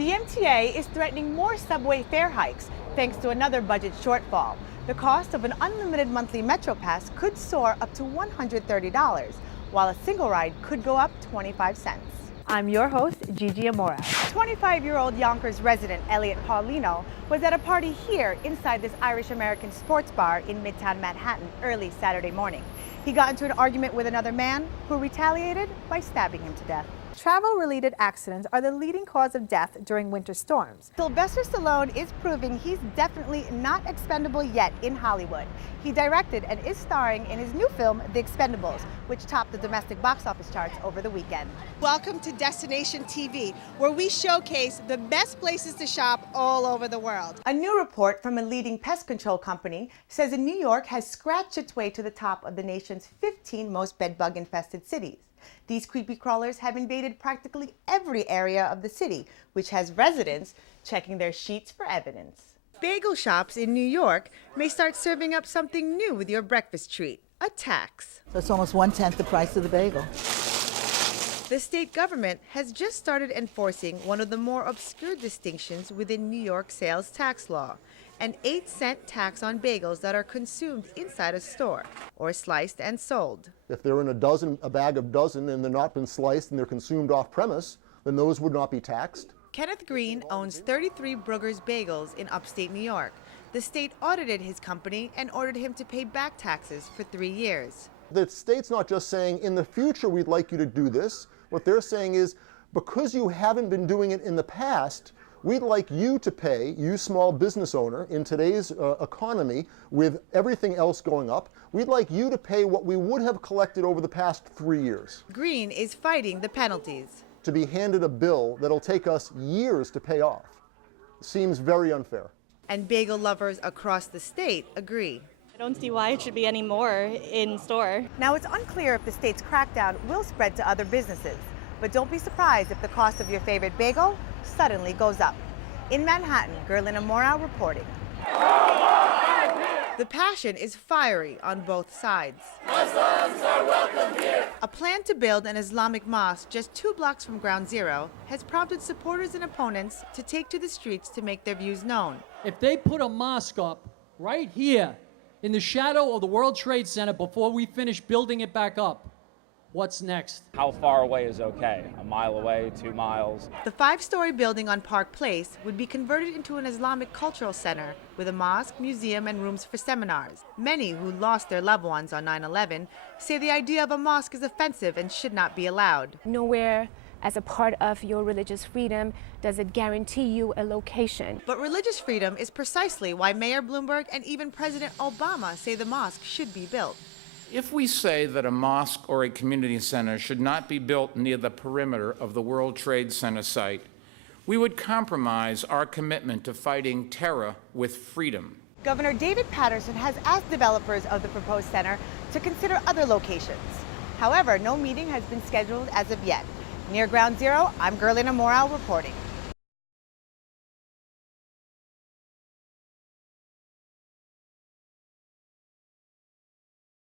The MTA is threatening more subway fare hikes thanks to another budget shortfall. The cost of an unlimited monthly Metro Pass could soar up to $130, while a single ride could go up 25 cents. I'm your host, Gigi Amora. 25-year-old Yonkers resident Elliot Paulino was at a party here inside this Irish-American sports bar in Midtown Manhattan early Saturday morning. He got into an argument with another man who retaliated by stabbing him to death. Travel-related accidents are the leading cause of death during winter storms. Sylvester Stallone is proving he's definitely not expendable yet in Hollywood. He directed and is starring in his new film, The Expendables, which topped the domestic box office charts over the weekend. Welcome to Destination TV, where we showcase the best places to shop all over the world. A new report from a leading pest control company says New York has scratched its way to the top of the nation's 15 most bedbug-infested cities. These creepy crawlers have invaded practically every area of the city, which has residents checking their sheets for evidence. Bagel shops in New York may start serving up something new with your breakfast treat, a tax. So it's almost 1/10 the price of the bagel. The state government has just started enforcing one of the more obscure distinctions within New York sales tax law, an 8-cent tax on bagels that are consumed inside a store or sliced and sold. If they're in a bag of dozen and they're not been sliced and they're consumed off premise, then those would not be taxed. Kenneth Green owns 33 Brugger's Bagels in upstate New York. The state audited his company and ordered him to pay back taxes for 3 years. The state's not just saying, in the future we'd like you to do this. What they're saying is, because you haven't been doing it in the past, we'd like you to pay, you small business owner, in today's economy, with everything else going up, we'd like you to pay what we would have collected over the past 3 years. Green is fighting the penalties. To be handed a bill that'll take us years to pay off seems very unfair. And bagel lovers across the state agree. I don't see why it should be any more in store. Now, it's unclear if the state's crackdown will spread to other businesses, but don't be surprised if the cost of your favorite bagel suddenly goes up. In Manhattan, Gerlynn reporting. The passion is fiery on both sides. Muslims are welcome here. A plan to build an Islamic mosque just 2 blocks from Ground Zero has prompted supporters and opponents to take to the streets to make their views known. If they put a mosque up right here in the shadow of the World Trade Center before we finish building it back up, what's next? How far away is okay? A mile away, 2 miles? The 5-story building on Park Place would be converted into an Islamic cultural center with a mosque, museum, and rooms for seminars. Many who lost their loved ones on 9/11 say the idea of a mosque is offensive and should not be allowed. Nowhere as a part of your religious freedom does it guarantee you a location. But religious freedom is precisely why Mayor Bloomberg and even President Obama say the mosque should be built. If we say that a mosque or a community center should not be built near the perimeter of the World Trade Center site, we would compromise our commitment to fighting terror with freedom. Governor David Paterson has asked developers of the proposed center to consider other locations. However, no meeting has been scheduled as of yet. Near Ground Zero, I'm Gerlynn reporting.